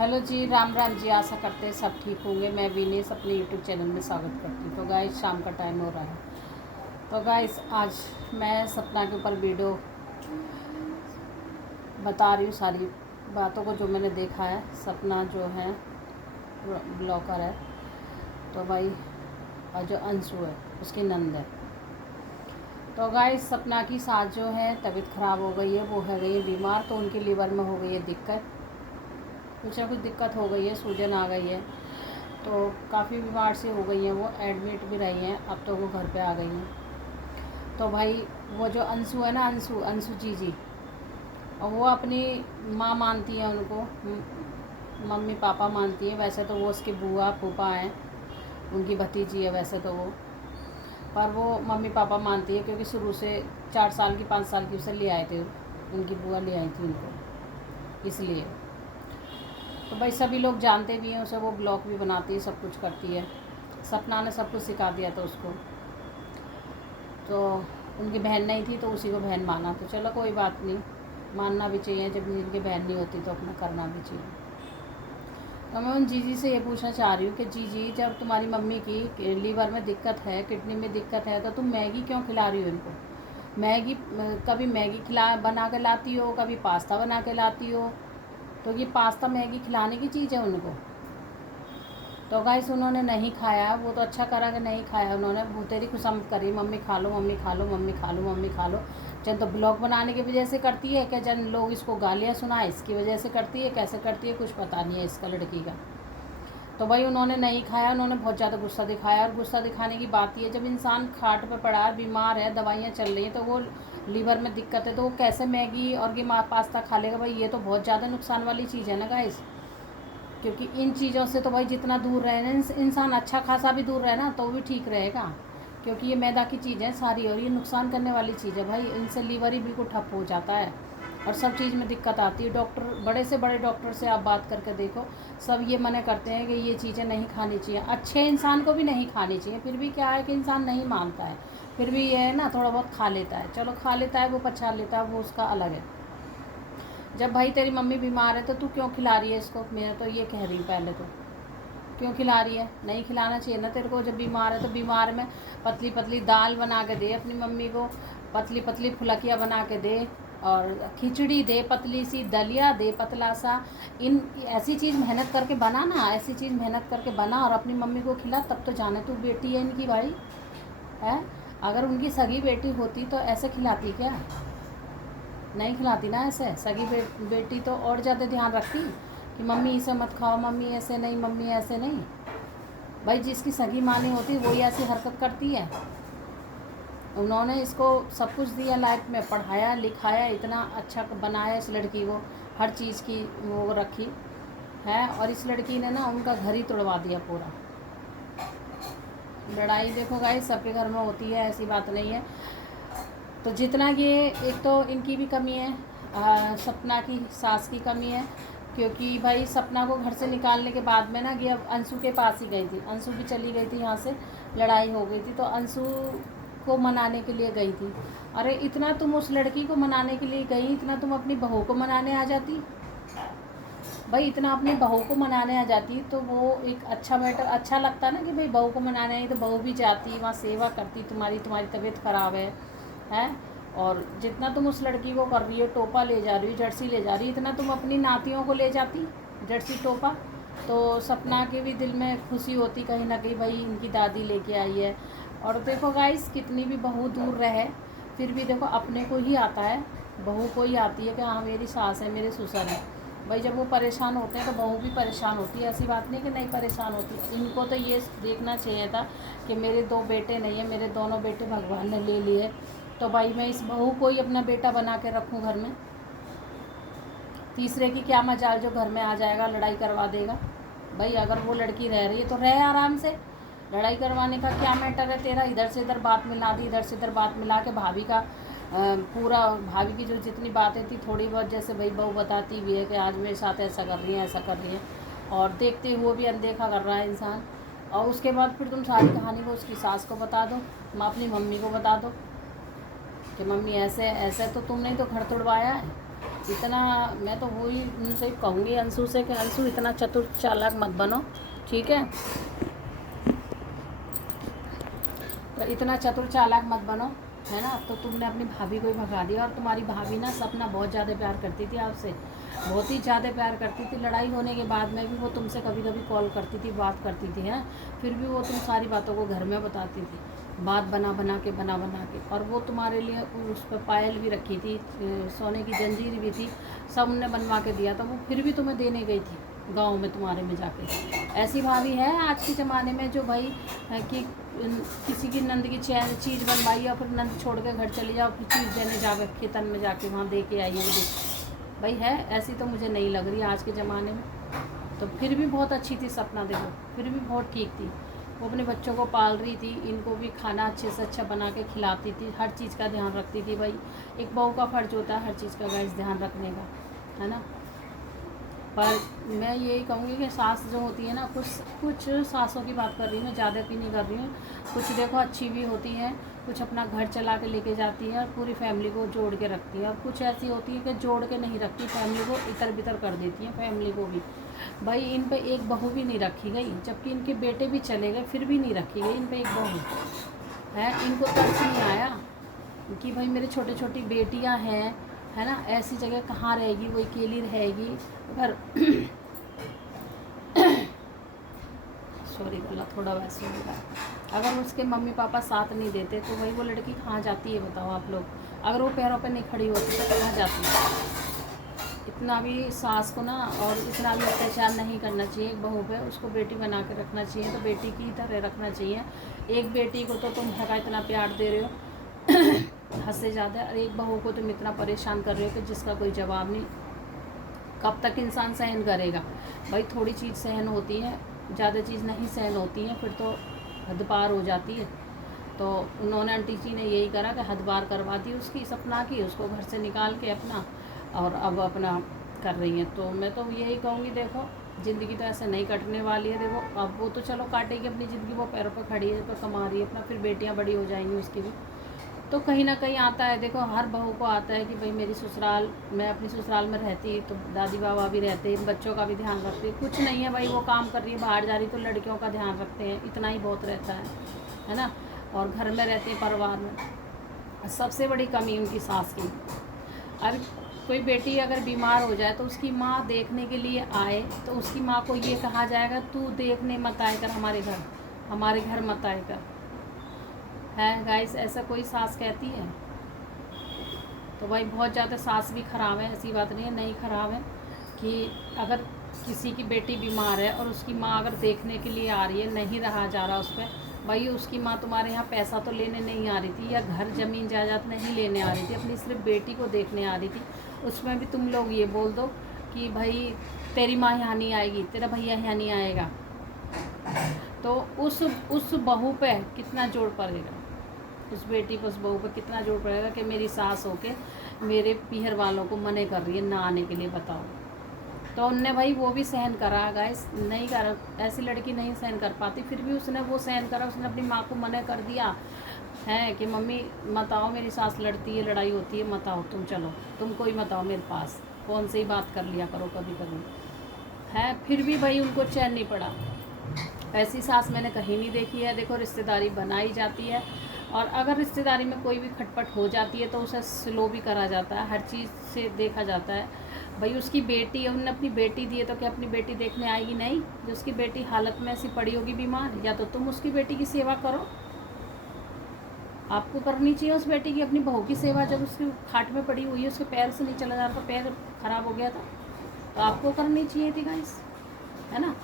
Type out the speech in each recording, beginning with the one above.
Hello जी, राम राम जी। आशा करते हैं सब ठीक होंगे। मैं विनेश अपने यूट्यूब चैनल में स्वागत करती हूँ। तो गाइस, शाम का टाइम हो रहा है। तो गाइस, आज मैं सपना के ऊपर वीडियो बता रही हूँ, सारी बातों को जो मैंने देखा है। सपना जो है ब्लॉगर है, तो भाई, और जो अंशु है उसकी नंद है। तो गाइस, सपना की सास जो है तबीयत ख़राब हो गई है, वो है गई है बीमार। तो उनके लीवर में हो गई है दिक्कत, कुछ ना कुछ दिक्कत हो गई है, सूजन आ गई है। तो काफ़ी बीमार से हो गई हैं, वो एडमिट भी रही हैं। अब तो वो घर पे आ गई हैं। तो भाई, वो जो अंशु है ना, अंशु अंशु जी, और वो अपनी माँ मानती हैं उनको, मम्मी पापा मानती हैं। वैसे तो वो उसके बुआ फूफा हैं, उनकी भतीजी है वैसे तो वो, पर वो मम्मी पापा मानती है क्योंकि शुरू से 4 साल की 5 साल की उसे ले आए थे, उनकी बुआ ले आई थी उनको, इसलिए। तो भाई सभी लोग जानते भी हैं उसे, वो ब्लॉग भी बनाती है, सब कुछ करती है। सपना ने सब कुछ सिखा दिया था उसको। तो उनकी बहन नहीं थी तो उसी को बहन माना। तो चलो कोई बात नहीं, मानना भी चाहिए। जब जिनकी बहन नहीं होती तो अपना करना भी चाहिए। तो मैं उन जीजी से ये पूछना चाह रही हूँ कि जीजी, जब तुम्हारी मम्मी की लीवर में दिक्कत है, किडनी में दिक्कत है, तो तुम मैगी क्यों खिला रही हो इनको? मैगी, कभी मैगी खिला बना के लाती हो, कभी पास्ता बना के लाती हो। तो ये पास्ता मैगी खिलाने की चीज़ है उनको? तो गाइस, उन्होंने नहीं खाया। वो तो अच्छा करा कि नहीं खाया। उन्होंने भूतेरी खुशामद करी, मम्मी खा लो, मम्मी खा लो, मम्मी खा लो, मम्मी खा लो। जन तो ब्लॉग बनाने की वजह से करती है, क्या जन लोग इसको गालियाँ सुनाए इसकी वजह से करती है, कैसे करती है कुछ पता नहीं है इसका, लड़की का। तो भाई उन्होंने नहीं खाया, उन्होंने बहुत ज़्यादा गुस्सा दिखाया। और गुस्सा दिखाने की बात ये, जब इंसान खाट पर पड़ा है, बीमार है, दवाइयाँ चल रही हैं, तो वो लीवर में दिक्कत है, तो वो कैसे मैगी और ये पास्ता खा लेगा? भाई ये तो बहुत ज़्यादा नुकसान वाली चीज़ है ना गाइस। क्योंकि इन चीज़ों से तो भाई जितना दूर रहे ना इंसान, अच्छा खासा भी दूर रहे ना तो भी ठीक रहेगा। क्योंकि ये मैदा की चीज़ है सारी, और ये नुकसान करने वाली चीज़ है भाई। इनसे लीवर ही बिल्कुल ठप हो जाता है और सब चीज़ में दिक्कत आती है। डॉक्टर, बड़े से बड़े डॉक्टर से आप बात करके देखो, सब ये मना करते हैं कि ये चीज़ें नहीं खानी चाहिए। अच्छे इंसान को भी नहीं खानी चाहिए, फिर भी क्या है कि इंसान नहीं मानता है, फिर भी ये है ना, थोड़ा बहुत खा लेता है। चलो खा लेता है, वो पचा लेता है, वो उसका अलग है। जब भाई तेरी मम्मी बीमार है तो तू क्यों खिला रही है इसको? मैं तो ये कह रही हूँ, पहले तो क्यों खिला रही है? नहीं खिलाना चाहिए ना तेरे को। जब बीमार है तो बीमार में पतली पतली दाल बना के दे अपनी मम्मी को, पतली पतली फुलकियाँ बना के दे, और खिचड़ी दे, पतली सी दलिया दे, पतला सा। इन ऐसी चीज़ मेहनत करके बना ना, ऐसी चीज़ मेहनत करके बना और अपनी मम्मी को खिला, तब तो जाने तू बेटी है इनकी भाई, है। अगर उनकी सगी बेटी होती तो ऐसे खिलाती क्या? नहीं खिलाती ना ऐसे। सगी बेटी तो और ज़्यादा ध्यान रखती कि मम्मी इसे मत खाओ, मम्मी ऐसे नहीं, मम्मी ऐसे नहीं। भाई जिसकी सगी माँ नहीं होती वही ऐसी हरकत करती है। उन्होंने इसको सब कुछ दिया लाइफ में, पढ़ाया लिखाया, इतना अच्छा बनाया इस लड़की को, हर चीज़ की वो रखी है। और इस लड़की ने ना उनका घर ही तोड़वा दिया पूरा। लड़ाई देखो गाइस, सबके घर में होती है, ऐसी बात नहीं है। तो जितना ये, एक तो इनकी भी कमी है, सपना की सास की कमी है। क्योंकि भाई सपना को घर से निकालने के बाद में ना, ये अब अंशु के पास ही गई थी। अंशु भी चली गई थी यहाँ से, लड़ाई हो गई थी तो अंशु को मनाने के लिए गई थी। अरे इतना तुम उस लड़की को मनाने के लिए गई, इतना तुम अपनी बहू को मनाने आ जाती। भाई इतना अपनी बहू को मनाने आ जाती तो वो एक अच्छा मैटर, अच्छा लगता ना कि भाई बहू को मनाने आई, तो बहू भी जाती वहाँ सेवा करती, तुम्हारी तबीयत ख़राब है, हैं। और जितना तुम उस लड़की को कर रही हो, टोपा ले जा रही हो, जर्सी ले जा रही हो, इतना तुम अपनी नातियों को ले जाती, जर्सी टोपा। तो सपना के भी दिल में खुशी होती कहीं ना कहीं, भाई इनकी दादी लेके आई है। और देखो गाइस, कितनी भी बहू दूर रहे फिर भी देखो अपने को ही आता है, बहू को ही आती है कि हाँ मेरी सास है, मेरे ससुर है। भाई जब वो परेशान होते हैं तो बहू भी परेशान होती है, ऐसी बात नहीं कि नहीं परेशान होती। इनको तो ये देखना चाहिए था कि मेरे 2 बेटे नहीं है, मेरे दोनों बेटे भगवान ने ले लिए, तो भाई मैं इस बहू को ही अपना बेटा बना के रखूँ घर में। तीसरे की क्या मजाल जो घर में आ जाएगा लड़ाई करवा देगा। भाई अगर वो लड़की रह रही है तो रह आराम से, लड़ाई करवाने का क्या मैटर है तेरा? इधर से इधर बात मिला दी, इधर से इधर बात मिला के भाभी का पूरा, भाभी की जो जितनी बातें थी थोड़ी बहुत, जैसे भाई बहू बताती भी है कि आज मेरे साथ ऐसा कर रही है, ऐसा कर रही है, और देखते हुए भी अनदेखा कर रहा है इंसान। और उसके बाद फिर तुम सारी कहानी को उसकी सास को बता दो, अपनी मम्मी को बता दो कि मम्मी ऐसे ऐसे, तो तुमने तो घर तोड़वाया है। इतना मैं तो वही उनसे कहूँगी अंशु से कि अंशु इतना चतुर चालाक मत बनो, ठीक है। तो इतना चतुर चालाक मत बनो, है ना। तो तुमने अपनी भाभी को ही भगा दिया। और तुम्हारी भाभी ना सपना बहुत ज़्यादा प्यार करती थी आपसे, बहुत ही ज़्यादा प्यार करती थी। लड़ाई होने के बाद में भी वो तुमसे कभी कभी कॉल करती थी, बात करती थी, हैं। फिर भी वो तुम सारी बातों को घर में बताती थी, बात बना बना के। और वो तुम्हारे लिए उस पर पायल भी रखी थी, सोने की जंजीर भी थी, सब उनने बनवा के दिया था। वो फिर भी तुम्हें देने गई थी गांव में तुम्हारे में जाके। ऐसी भाभी है आज के ज़माने में जो भाई कि किसी की नंद की चीज़ बनवाई और फिर नंद छोड़ के घर चली जाओ, फिर चीज़ देने जाके खेतन में जाके वहाँ दे के आई है भाई। है ऐसी तो मुझे नहीं लग रही आज के ज़माने में। तो फिर भी बहुत अच्छी थी सपना, देखो फिर भी बहुत ठीक थी। वो अपने बच्चों को पाल रही थी, इनको भी खाना अच्छे से अच्छा बना के खिलाती थी, हर चीज़ का ध्यान रखती थी। भाई एक बहू का फ़र्ज होता है हर चीज़ का गाइस ध्यान रखने का, है ना। पर मैं यही कहूँगी कि सास जो होती है ना, कुछ सासों की बात कर रही हूँ मैं, ज़्यादा की नहीं कर रही हूँ। कुछ देखो अच्छी भी होती हैं, कुछ अपना घर चला के लेके जाती है और पूरी फैमिली को जोड़ के रखती है। और कुछ ऐसी होती है कि जोड़ के नहीं रखती, फैमिली को इतर बितर कर देती हैं, फैमिली को भी। भाई इन पे एक बहू भी नहीं रखी गई, जबकि इनके बेटे भी चले गए फिर भी नहीं रखी गई इन पे एक बहू, है। इनको तरस नहीं आया कि भाई मेरे छोटे छोटी बेटियां हैं, है ना, ऐसी जगह कहाँ रहेगी, वो अकेली रहेगी। अगर सॉरी बोला थोड़ा वैसे हो गया। अगर उसके मम्मी पापा साथ नहीं देते तो भाई वो लड़की कहाँ जाती है बताओ आप लोग। अगर वो पैरों पे नहीं खड़ी होती तो कहाँ जाती है। इतना भी सास को ना और इतना भी अत्याचार नहीं करना चाहिए एक बहू पे। उसको बेटी बना के रखना चाहिए तो बेटी की तरह रखना चाहिए। एक बेटी को तो तुम का इतना प्यार दे रहे हो हद से ज़्यादा, और एक बहू को तुम इतना परेशान कर रहे हो कि जिसका कोई जवाब नहीं। कब तक इंसान सहन करेगा भाई। थोड़ी चीज़ सहन होती है, ज़्यादा चीज़ नहीं सहन होती है, फिर तो हद पार हो जाती है। तो उन्होंने आंटी जी ने यही करा कि हद पार करवा दी उसकी, सपना की, उसको घर से निकाल के अपना, और अब अपना कर रही हैं। तो मैं तो यही कहूँगी देखो ज़िंदगी तो ऐसे नहीं कटने वाली है। देखो अब वो तो चलो काटेगी अपनी ज़िंदगी, वो पैरों पर खड़ी है, पर कमा रही है अपना, फिर बेटियाँ बड़ी हो जाएंगी उसकी भी। तो कहीं ना कहीं आता है, देखो हर बहू को आता है कि भाई मेरी ससुराल, मैं अपनी ससुराल में रहती तो दादी बाबा भी रहते, बच्चों का भी ध्यान रखते। कुछ नहीं है भाई, वो काम कर रही है बाहर जा रही तो लड़कियों का ध्यान रखते हैं, इतना ही बहुत रहता है ना। और घर में रहते हैं परिवार में। सबसे बड़ी कमी उनकी सास की। अब कोई बेटी अगर बीमार हो जाए तो उसकी माँ देखने के लिए आए तो उसकी माँ को ये कहा जाएगा तू देखने मत आए कर हमारे घर मत आए कर, है गाइस। ऐसा कोई सास कहती है? तो भाई बहुत ज़्यादा सास भी ख़राब है, ऐसी बात नहीं है, नहीं ख़राब है। कि अगर किसी की बेटी बीमार है और उसकी माँ अगर देखने के लिए आ रही है, नहीं रहा जा रहा उस पर, भाई उसकी माँ तुम्हारे यहाँ पैसा तो लेने नहीं आ रही थी, या घर ज़मीन जायदाद नहीं लेने आ रही थी, अपनी सिर्फ बेटी को देखने आ रही थी। उसमें भी तुम लोग ये बोल दो कि भाई तेरी माँ यहाँ नहीं आएगी, तेरा भैया यहाँ नहीं आएगा, तो उस बहू पे कितना जोर पड़ेगा, उस बेटी पर, उस बहू पर कितना जोर पड़ेगा कि मेरी सास होके मेरे पीहर वालों को मने कर रही है ना आने के लिए, बताओ। तो उनने भाई वो भी सहन करा गाइस, नहीं करा, ऐसी लड़की नहीं सहन कर पाती, फिर भी उसने वो सहन करा। उसने अपनी माँ को मना कर दिया है कि मम्मी मत आओ, मेरी सास लड़ती है, लड़ाई होती है, मत आओ तुम, चलो तुम कोई मत आओ मेरे पास, फ़ोन से ही बात कर लिया करो कभी कभी, है। फिर भी भाई उनको चैन नहीं पड़ा। ऐसी सास मैंने कहीं नहीं देखी है। देखो रिश्तेदारी बनाई जाती है, और अगर रिश्तेदारी में कोई भी खटपट हो जाती है तो उसे स्लो भी करा जाता है, हर चीज़ से देखा जाता है। भाई उसकी बेटी है, उन्होंने अपनी बेटी दी है तो क्या अपनी बेटी देखने आएगी नहीं? जो उसकी बेटी हालत में ऐसी पड़ी होगी बीमार, या तो तुम उसकी बेटी की सेवा करो, आपको करनी चाहिए उस बेटी की, अपनी बहू की सेवा। जब उसकी खाट में पड़ी हुई है, उसके पैर से नहीं चला जा रहा था, पैर ख़राब हो गया था, तो आपको करनी चाहिए थी गाइस, है ना।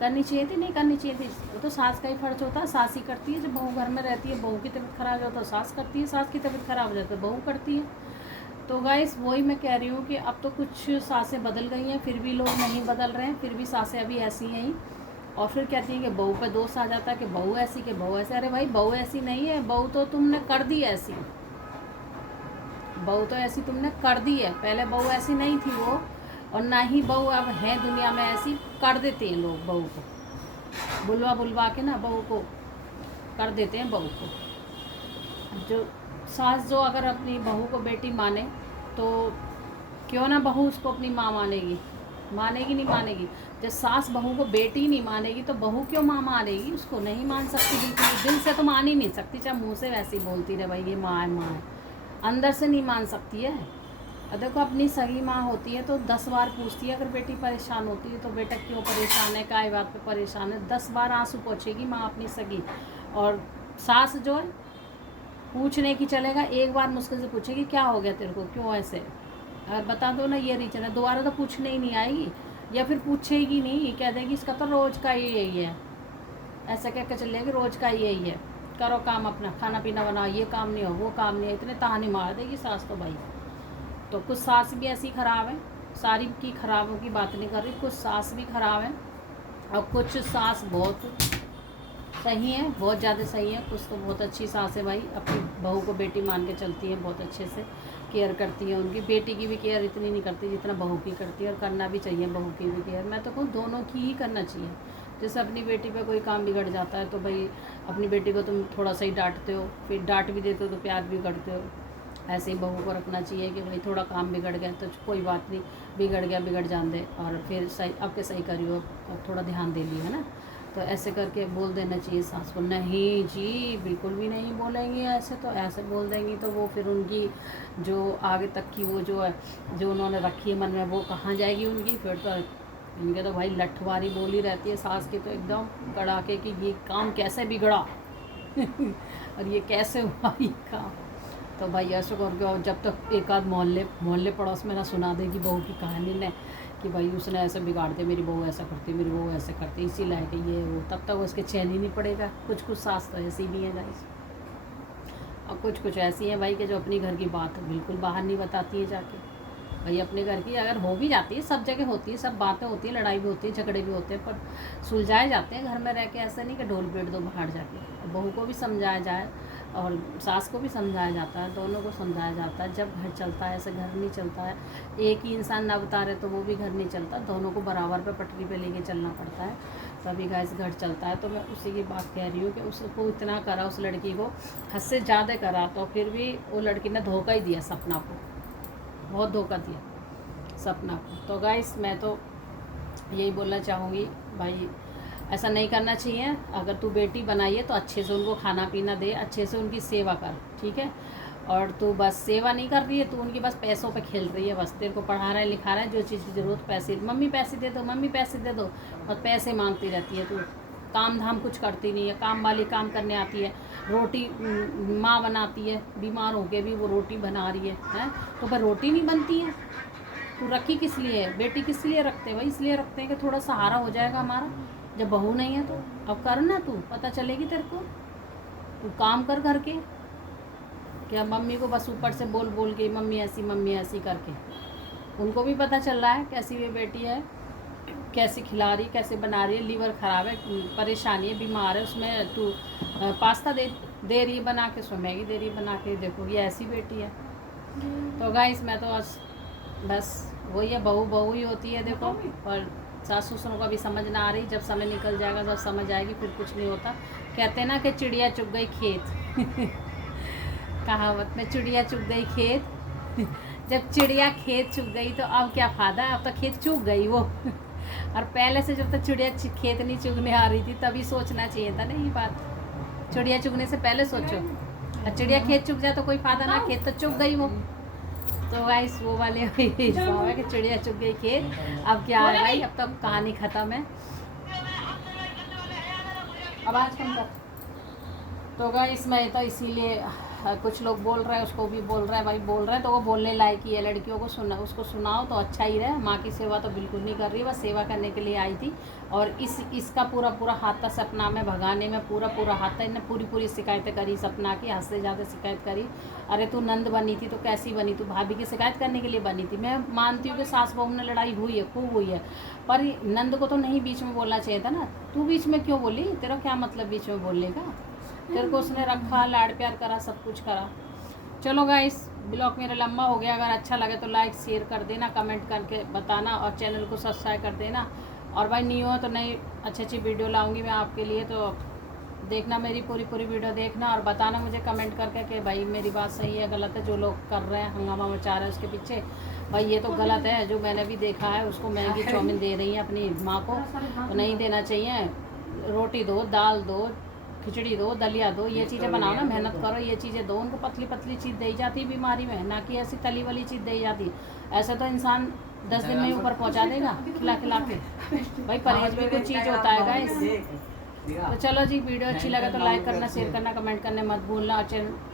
करनी चाहिए थी, नहीं करनी चाहिए थी, वो तो सास का ही फर्ज होता है, सास ही करती है। जब बहू घर में रहती है, बहू की तबीयत ख़राब हो जाता है सास करती है, सास की तबीयत ख़राब हो जाती है बहू करती है। तो गाइस वही मैं कह रही हूँ कि अब तो कुछ सासें बदल गई हैं, फिर भी लोग नहीं बदल रहे हैं, फिर भी सासें अभी ऐसी हैं ही। और फिर कहती हैं कि बहू पे दोष आ जाता है कि बहू ऐसी, कि बहू ऐसे। अरे भाई बहू ऐसी नहीं है, बहू तो तुमने कर दी ऐसी, बहू तो ऐसी तुमने कर दी है, पहले बहू ऐसी नहीं थी वो, और ना ही बहू अब है दुनिया में ऐसी। कर देते हैं लोग बहू को, बुलवा के ना बहू को कर देते हैं बहू को। जो सास जो अगर अपनी बहू को बेटी माने तो क्यों ना बहू उसको अपनी माँ मानेगी, मानेगी नहीं मानेगी? जब सास बहू को बेटी नहीं मानेगी तो बहू क्यों माँ मानेगी? उसको नहीं मान सकती बिल्कुल, दिल से तो मान ही नहीं सकती, चाहे मुँह से वैसे ही बोलती रहे भाई ये माँ है माँ है, अंदर से नहीं मान सकती है। और देखो अपनी सगी माँ होती है तो 10 बार पूछती है, अगर बेटी परेशान होती है तो बेटा क्यों परेशान है, काय बात पे परेशान है, 10 बार आंसू पोंछेगी माँ अपनी सगी। और सास जो है पूछने की चलेगा, एक बार मुश्किल से पूछेगी क्या हो गया तेरे को, क्यों ऐसे, अगर बता दो ना ये रीजन है, दोबारा तो पूछने ही नहीं आएगी, या फिर पूछेगी नहीं, कह देगी इसका तो रोज़ का ही यही है, ऐसा कह के चलेगी रोज़ का ही यही है, करो काम अपना, खाना पीना बनाओ, ये काम नहीं हो वो काम नहीं है, इतने ताने मार देगी सास तो भाई। तो कुछ सास भी ऐसी ख़राब है, सारी की ख़राबों की बात नहीं कर रही, कुछ सास भी ख़राब है और कुछ सास बहुत सही है, बहुत ज़्यादा सही है, कुछ तो बहुत अच्छी सास है भाई, अपनी बहू को बेटी मान के चलती है, बहुत अच्छे से केयर करती है, उनकी बेटी की भी केयर इतनी नहीं करती जितना बहू की करती है, और करना भी चाहिए बहू की भी केयर, मैं तो कहूँ दोनों की ही करना चाहिए। जैसे अपनी बेटी पे कोई काम बिगड़ जाता है तो भाई अपनी बेटी को तुम थोड़ा सा ही डांटते हो, फिर डांट भी देते हो तो प्यार भी करते हो, ऐसे ही बहू को रखना चाहिए कि भाई थोड़ा काम बिगड़ गया तो कोई बात नहीं, बिगड़ गया बिगड़ जान दे, और फिर सही अब के सही करियो, अब थोड़ा ध्यान दे लिया है ना, तो ऐसे करके बोल देना चाहिए सास को। नहीं जी बिल्कुल भी नहीं बोलेंगी ऐसे, तो ऐसे बोल देंगी तो वो फिर उनकी जो आगे तक की वो जो है जो उन्होंने रखी है मन में वो कहाँ जाएगी उनकी, फिर तो इनके तो भाई लठवारी बोली रहती है सास की तो एकदम कड़ाके की, ये काम कैसे बिगड़ा और ये कैसे हुआ ये काम, तो भाई ऐसे करके, और जब तक एक आध मोहल्ले पड़ोस में ना सुना देगी बहू की कहानी ने कि भाई उसने ऐसे बिगाड़ दिया, मेरी बहू ऐसा करती, मेरी बहू ऐसे करती, इसी लायक ये वो, तब तक उसके चैन ही नहीं पड़ेगा। कुछ कुछ सास तो ऐसी भी हैं गाइस, और कुछ कुछ ऐसी हैं भाई कि जो अपनी घर की बात बिल्कुल बाहर नहीं बताती है जाके। भाई अपने घर की अगर हो भी जाती है, सब जगह होती है, सब बातें होती है, लड़ाई भी होती है, झगड़े भी होते हैं, पर सुलझाए जाते हैं घर में रह के, ऐसा नहीं कि ढोल पीट दो बाहर जाके। बहू को भी समझाया जाए और सास को भी समझाया जाता है, दोनों को समझाया जाता है, जब घर चलता है ऐसे घर नहीं चलता है, एक ही इंसान ना उतारे तो वो भी घर नहीं चलता, दोनों को बराबर पे पटरी पे लेके चलना पड़ता है, तभी गाइस घर चलता है। तो मैं उसी की बात कह रही हूँ कि उसको इतना करा, उस लड़की को हद से ज़्यादा करा, तो फिर भी वो लड़की ने धोखा ही दिया सपना को, बहुत धोखा दिया सपना को। तो गाइस मैं तो यही बोलना चाहूँगी भाई ऐसा नहीं करना चाहिए, अगर तू बेटी बनाई है तो अच्छे से उनको खाना पीना दे, अच्छे से उनकी सेवा कर, ठीक है, और तू बस सेवा नहीं कर रही है, तू उनकी बस पैसों पे खेल रही है, बस तेरे को पढ़ा रहा है लिखा रहा है, जो चीज़ की ज़रूरत पैसे, मम्मी पैसे दे दो मम्मी पैसे दे दो, और पैसे मांगती रहती है तू, काम धाम कुछ करती नहीं है, काम वाली काम करने आती है, रोटी माँ बनाती है, बीमार हो के भी वो रोटी बना रही है तो फिर रोटी नहीं बनती है, तू रखी किस लिए है, बेटी किस लिए रखते हैं भाई, इसलिए रखते हैं कि थोड़ा सहारा हो जाएगा हमारा, जब बहू नहीं है तो अब कर ना, तू पता चलेगी तेरे को, तू काम कर घर के, क्या मम्मी को बस ऊपर से बोल बोल के मम्मी ऐसी करके, उनको भी पता चल रहा है कैसी वे बेटी है, कैसे खिला रही, कैसे बना रही है, लीवर ख़राब है, परेशानी है, बीमार है, उसमें तू पास्ता दे रही है बना के, उसमें मैगी दे रही है बना के, देखो ये ऐसी बेटी है। तो गाइस मैं तो बस वही है, बहू ही होती है देखो, और सास ससुरों का भी समझ ना आ रही, जब समय निकल जाएगा जब समझ आएगी फिर कुछ नहीं होता। कहते हैं ना कि चिड़िया चुग गई खेत कहावत में चिड़िया चुग गई खेत जब चिड़िया खेत चुग गई तो अब क्या फ़ायदा, अब तो खेत चुग गई वो और पहले से जब तक चिड़िया खेत नहीं चुगने आ रही थी तभी सोचना चाहिए था ना ये बात, चिड़िया चुगने से पहले सोचो, और चिड़िया खेत चुग जाए तो कोई फ़ायदा ना, खेत तो चुग गई वो। तो गाइस वो वाले हिसाब है कि चिड़िया चुग गई खेत, अब क्या है भाई, अब तक कहानी ख़त्म है, आवाज़ कम कर। तो गाइस मैं तो इसीलिए कुछ लोग बोल रहे हैं, उसको भी बोल रहा है भाई, बोल रहे हैं तो वो बोलने लायक ही है, लड़कियों को उसको सुनाओ तो अच्छा ही रहे, माँ की सेवा तो बिल्कुल नहीं कर रही, बस सेवा करने के लिए आई थी, और इसका पूरा हाथ था सपना में भगाने में, पूरा हाथ था, इन्हें पूरी शिकायतें करी सपना की, हद से ज़्यादा शिकायत करी, अरे तू नंद बनी थी तो कैसी बनी, तू भाभी की शिकायत करने के लिए बनी थी, मैं मानती हूँ कि सास बहू में लड़ाई हुई है, खूब हुई है, पर नंद को तो नहीं बीच में बोलना चाहिए था ना, तू बीच में क्यों बोली, तेरा क्या मतलब बीच में बोलने का, तेरे को उसने रखा, लाड प्यार करा, सब कुछ करा। चलो गाइस ब्लॉग मेरा लंबा हो गया, अगर अच्छा लगे तो लाइक शेयर कर देना, कमेंट करके बताना, और चैनल को सब्सक्राइब कर देना, और भाई न्यू हो तो नई अच्छी वीडियो लाऊंगी मैं आपके लिए, तो देखना, मेरी पूरी वीडियो देखना और बताना मुझे कमेंट करके कि भाई मेरी बात सही है गलत है। जो लोग कर रहे हैं हंगामा मचा रहे हैं उसके पीछे, भाई ये तो गलत है। जो मैंने भी देखा है, उसको मैगी चाउमीन दे रही है अपनी माँ को, तो नहीं देना चाहिए। रोटी दो, दाल दो, खिचड़ी दो, दलिया दो, ये चीज़ें बनाओ ना, मेहनत करो, ये चीज़ें दो उनको। पतली पतली चीज़ दी जाती बीमारी में, ना कि ऐसी तली वाली चीज़ दी जाती। ऐसा तो इंसान 10 दिन में ऊपर पहुंचा देगा खिला खिला के। भाई परहेज भी कुछ चीज़ होता है गाइस। तो चलो जी, वीडियो अच्छी लगा तो लाइक करना, शेयर करना, कमेंट करने मत भूलना। और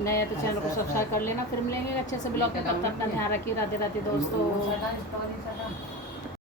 नए है तो चैनल को सब्सक्राइब कर लेना। फिर मिलेंगे अच्छे से ब्लॉग में, तब तक अपना ध्यान रखिए। राधे राधे दोस्तों।